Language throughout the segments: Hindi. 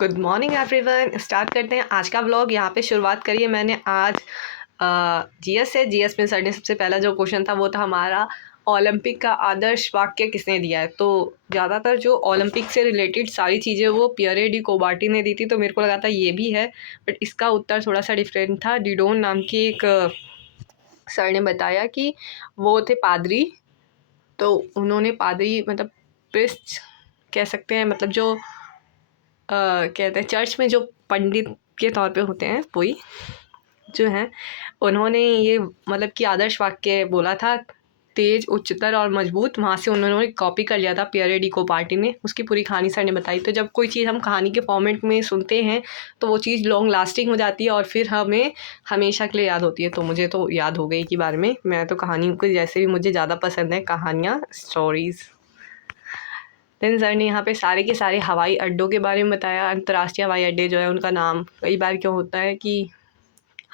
Good morning everyone. स्टार्ट करते हैं आज का व्लॉग। यहाँ पे शुरुआत करिए मैंने आज जीएस से। जीएस में सर ने सबसे पहला जो क्वेश्चन था वो था हमारा ओलंपिक का आदर्श वाक्य किसने दिया है। तो ज़्यादातर जो ओलंपिक से रिलेटेड सारी चीज़ें वो पियरे डी कोबार्टी ने दी थी, तो मेरे को लगा था ये भी है, बट इसका उत्तर थोड़ा सा डिफरेंट था। डिडोन नाम की एक सर ने बताया कि वो थे पादरी, तो उन्होंने पादरी मतलब प्रिस्ट कह सकते हैं, मतलब जो कहते हैं चर्च में जो पंडित के तौर पे होते हैं वही जो हैं, उन्होंने ये मतलब कि आदर्श वाक्य बोला था, तेज उच्चतर और मजबूत। वहाँ से उन्होंने कॉपी कर लिया था पियरे डी कोबार्टी ने। उसकी पूरी कहानी सर ने बताई। तो जब कोई चीज़ हम कहानी के फॉर्मेट में सुनते हैं तो वो चीज़ लॉन्ग लास्टिंग हो जाती है और फिर हमें हमेशा के लिए याद होती है। तो मुझे तो याद हो गई कि बारे में मैं तो कहानी को, जैसे भी मुझे ज़्यादा पसंद है कहानियाँ, स्टोरीज़। देन सर ने यहाँ पे सारे के सारे हवाई अड्डों के बारे में बताया। अंतर्राष्ट्रीय हवाई अड्डे जो है उनका नाम, कई बार क्यों होता है कि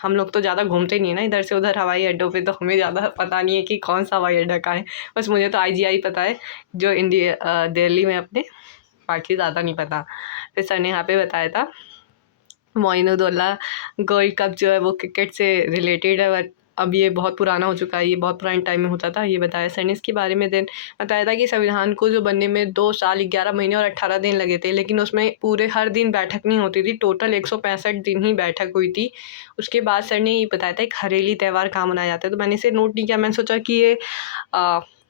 हम लोग तो ज़्यादा घूमते नहीं है ना इधर से उधर हवाई अड्डों पे, तो हमें ज़्यादा पता नहीं है कि कौन सा हवाई अड्डा का है। बस मुझे तो आईजीआई पता है जो इंडिया दिल्ली में अपने, बाकी ज़्यादा नहीं पता। फिर सर ने यहाँ पे बताया था मोइनुद्दौला गोल्ड कप जो है वो क्रिकेट से रिलेटेड है, बट अब ये बहुत पुराना हो चुका है, ये बहुत पुराने टाइम में होता था, ये बताया सर ने इसके बारे में। देन बताया था कि संविधान को जो बनने में 2 साल 11 महीने और 18 दिन लगे थे, लेकिन उसमें पूरे हर दिन बैठक नहीं होती थी, टोटल 165 दिन ही बैठक हुई थी। उसके बाद सर ने ये बताया था एक हरेली त्यौहार कहाँ मनाया जाता है, तो मैंने इसे नोट नहीं किया। मैंने सोचा कि ये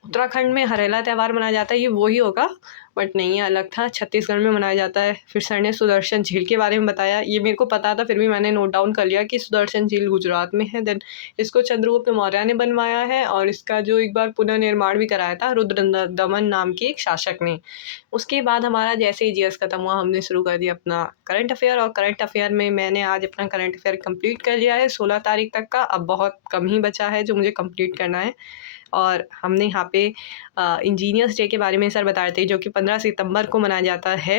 उत्तराखंड में हरेला त्यौहार मनाया जाता है, ये वही होगा, बट नहीं, ये अलग था, छत्तीसगढ़ में मनाया जाता है। फिर सर ने सुदर्शन झील के बारे में बताया, ये मेरे को पता था फिर भी मैंने नोट डाउन कर लिया कि सुदर्शन झील गुजरात में है। देन इसको चंद्रगुप्त मौर्य ने बनवाया है और इसका जो एक बार पुनर्निर्माण भी कराया था रुद्र दमन नाम के एक शासक ने। उसके बाद हमारा जैसे ही जीएस खत्म हुआ हमने शुरू कर दिया अपना करंट अफेयर, और करंट अफेयर में मैंने आज अपना करंट अफेयर कंप्लीट कर लिया है 16 तारीख तक का। अब बहुत कम ही बचा है जो मुझे कंप्लीट करना है। और हमने यहाँ पे इंजीनियर्स डे के बारे में सर बता रहे थे जो कि 15 सितंबर को मनाया जाता है।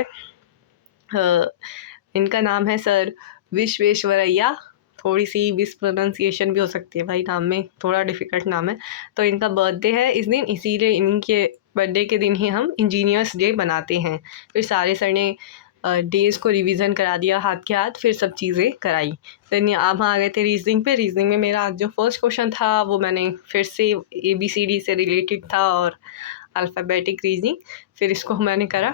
इनका नाम है सर विश्वेश्वरैया, थोड़ी सी मिसप्रोनाउंसिएशन भी हो सकती है भाई, नाम में थोड़ा डिफ़िकल्ट नाम है। तो इनका बर्थडे है इस दिन, इसीलिए इनके बर्थडे के दिन ही हम इंजीनियर्स डे बनाते हैं। फिर सारे सर ने डेज़ को रिवीजन करा दिया हाथ के हाथ, फिर सब चीज़ें कराई। देन अब आ गए थे रीजनिंग पे। रीजनिंग में मेरा आज जो फर्स्ट क्वेश्चन था वो मैंने फिर से ABCD से रिलेटेड था और अल्फ़ाबेटिक रीजनिंग, फिर इसको मैंने करा।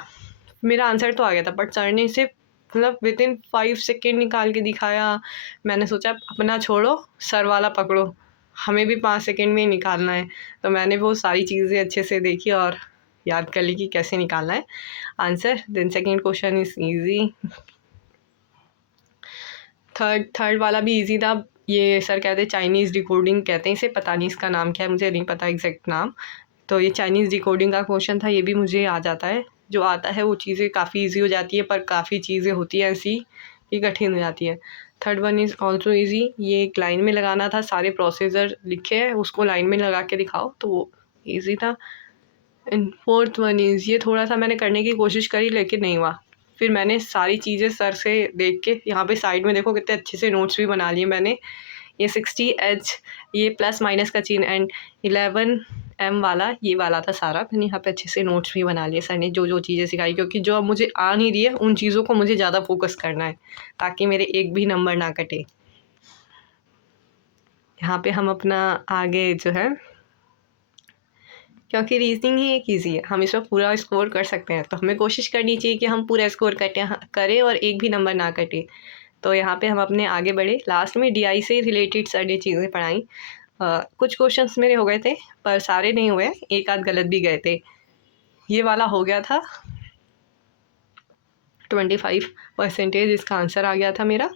मेरा आंसर तो आ गया था, बट सर ने इसे मतलब विदिन 5 सेकेंड निकाल के दिखाया। मैंने सोचा अपना छोड़ो, सर वाला पकड़ो, हमें भी 5 सेकेंड में ही निकालना है। तो मैंने वो सारी चीज़ें अच्छे से देखी और याद कर ली कि कैसे निकालना है answer. Then second question is easy. Third वाला भी इजी था। ये सर कहते हैं चाइनीज़ डिकोडिंग कहते हैं इसे, पता नहीं इसका नाम क्या है, मुझे नहीं पता एग्जैक्ट नाम। तो ये चाइनीज़ डिकोडिंग का क्वेश्चन था, ये भी मुझे आ जाता है। जो आता है वो चीज़ें काफ़ी इजी हो जाती है, पर काफ़ी चीज़ें होती हैं ऐसी कि कठिन हो जाती है। Third one is also easy. ये एक लाइन में लगाना था, सारे प्रोसीजर लिखे हैं उसको लाइन में लगा के दिखाओ, तो वो ईजी था। एंड फोर्थ वन इज़, ये थोड़ा सा मैंने करने की कोशिश करी लेकिन नहीं हुआ। फिर मैंने सारी चीज़ें सर से देख के, यहाँ पे साइड में देखो कितने अच्छे से नोट्स भी बना लिए मैंने। ये 60H, ये प्लस माइनस का चिन्ह, एंड 11M वाला, ये वाला था सारा। मैंने यहाँ पे अच्छे से नोट्स भी बना लिए सर ने जो जो चीज़ें सिखाई, क्योंकि जो अब मुझे आ नहीं रही है उन चीज़ों को मुझे ज़्यादा फोकस करना है ताकि मेरे एक भी नंबर ना कटे। यहाँ पे हम अपना आगे जो है, क्योंकि रीजनिंग ही एक ईजी है, हम इसमें पूरा स्कोर कर सकते हैं, तो हमें कोशिश करनी चाहिए कि हम पूरा स्कोर करें और एक भी नंबर ना कटे। तो यहाँ पे हम अपने आगे बढ़े। लास्ट में DI से रिलेटेड सारी चीज़ें पढ़ाई। कुछ क्वेश्चंस मेरे हो गए थे पर सारे नहीं हुए, एक आध गलत भी गए थे। ये वाला हो गया था 25% इसका आंसर आ गया था मेरा।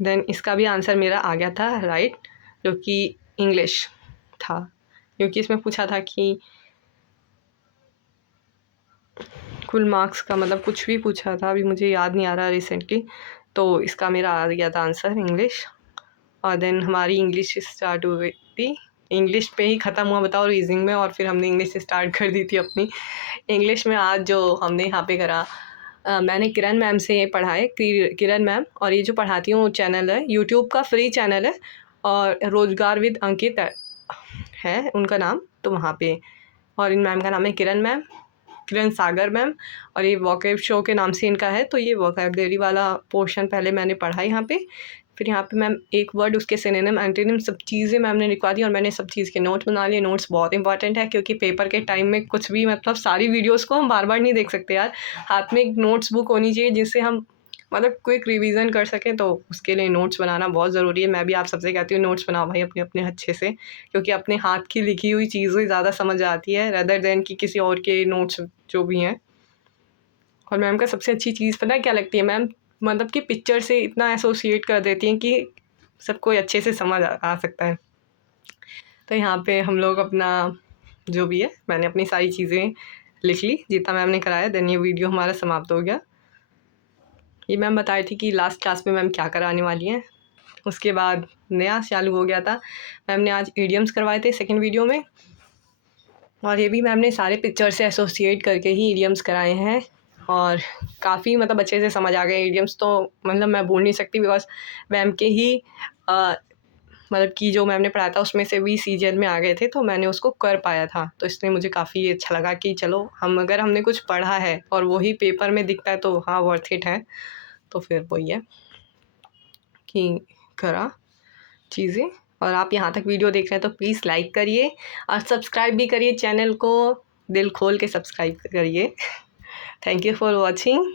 देन इसका भी आंसर मेरा आ गया था राइट, जो कि इंग्लिश था, क्योंकि इसमें पूछा था कि कुल मार्क्स का मतलब कुछ भी पूछा था, अभी मुझे याद नहीं आ रहा रिसेंटली। तो इसका मेरा आ गया था आंसर इंग्लिश। और देन हमारी इंग्लिश स्टार्ट हो गई थी, इंग्लिश पे ही ख़त्म हुआ बताओ रीजनिंग में, और फिर हमने इंग्लिश स्टार्ट कर दी थी अपनी। इंग्लिश में आज जो हमने यहाँ पे करा, मैंने किरण मैम से ये पढ़ा है, किरण मैम, और ये जो पढ़ाती हूँ चैनल है यूट्यूब का, फ्री चैनल है, और रोजगार विद अंकित है उनका नाम, तो वहाँ पे। और इन मैम का नाम है किरण मैम। किरण सागर मैम, और ये वोकैब शो के नाम से इनका है। तो ये वोकैबलरी वाला पोर्शन पहले मैंने पढ़ा यहाँ पे। फिर यहाँ पे मैम एक वर्ड, उसके सिनोनिम, एंटोनिम, सब चीज़ें मैम ने लिखवा दी और मैंने सब चीज़ के नोट बना लिए। नोट्स बहुत इंपॉर्टेंट है क्योंकि पेपर के टाइम में कुछ भी मतलब सारी वीडियोस को हम बार बार नहीं देख सकते यार। हाथ में एक नोट्स बुक होनी चाहिए जिससे हम मतलब क्विक रिवीजन कर सकें, तो उसके लिए नोट्स बनाना बहुत ज़रूरी है। मैं भी आप सबसे कहती हूँ नोट्स बनाओ भाई अपने अपने अच्छे से, क्योंकि अपने हाथ की लिखी हुई चीज़ें ज़्यादा समझ आती है रदर देन कि किसी और के नोट्स जो भी हैं। और मैम का सबसे अच्छी चीज़ पता है क्या लगती है मैम, मतलब कि पिक्चर से इतना एसोसिएट कर देती हैं कि सबको अच्छे से समझ आ सकता है। तो यहाँ पे हम लोग अपना जो भी है, मैंने अपनी सारी चीज़ें लिख ली जितना मैम ने कराया। देन ये वीडियो हमारा समाप्त हो गया। ये मैम बता रही थी कि लास्ट क्लास में मैम क्या कराने वाली हैं। उसके बाद नया चालू हो गया था। मैम ने आज इडियम्स करवाए थे सेकंड वीडियो में, और ये भी मैम ने सारे पिक्चर से एसोसिएट करके ही इडियम्स कराए हैं और काफ़ी मतलब अच्छे से समझ आ गए इडियम्स। तो मतलब मैं बोल नहीं सकती बिकॉज मैम के ही मतलब कि जो मैम ने पढ़ाया था उसमें से भी सीजीएल में आ गए थे, तो मैंने उसको कर पाया था। तो इसलिए मुझे काफ़ी अच्छा लगा कि चलो अगर हमने कुछ पढ़ा है और वही पेपर में दिखता है तो हाँ वर्थ इट है। तो फिर वही है कि करा चीज़ें। और आप यहाँ तक वीडियो देख रहे हैं तो प्लीज़ लाइक करिए और सब्सक्राइब भी करिए चैनल को, दिल खोल के सब्सक्राइब करिए। Thank you for watching.